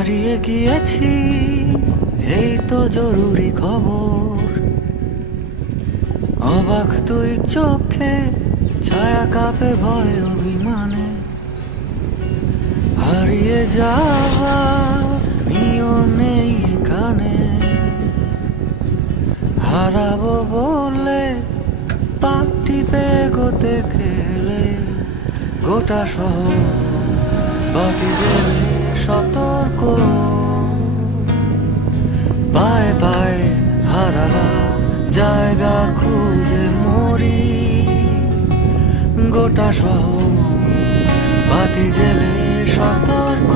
হারিয়ে গিয়েছি, এই তো জরুরি খবর। অবাক তুই চোখে, ছায়া কাঁপে ভয় অভিমানে। হারিয়ে যাওয়ার নিয়ম নেই এখানে। হারাবো বলে পা টিপে এগোতে গেলে গোটা শহর বাতি জেলে সতর্ক। পায়ে পায়ে হারাবার জায়গা খুঁজে মরি, গোটা শহর বাতি জেলে সতর্ক।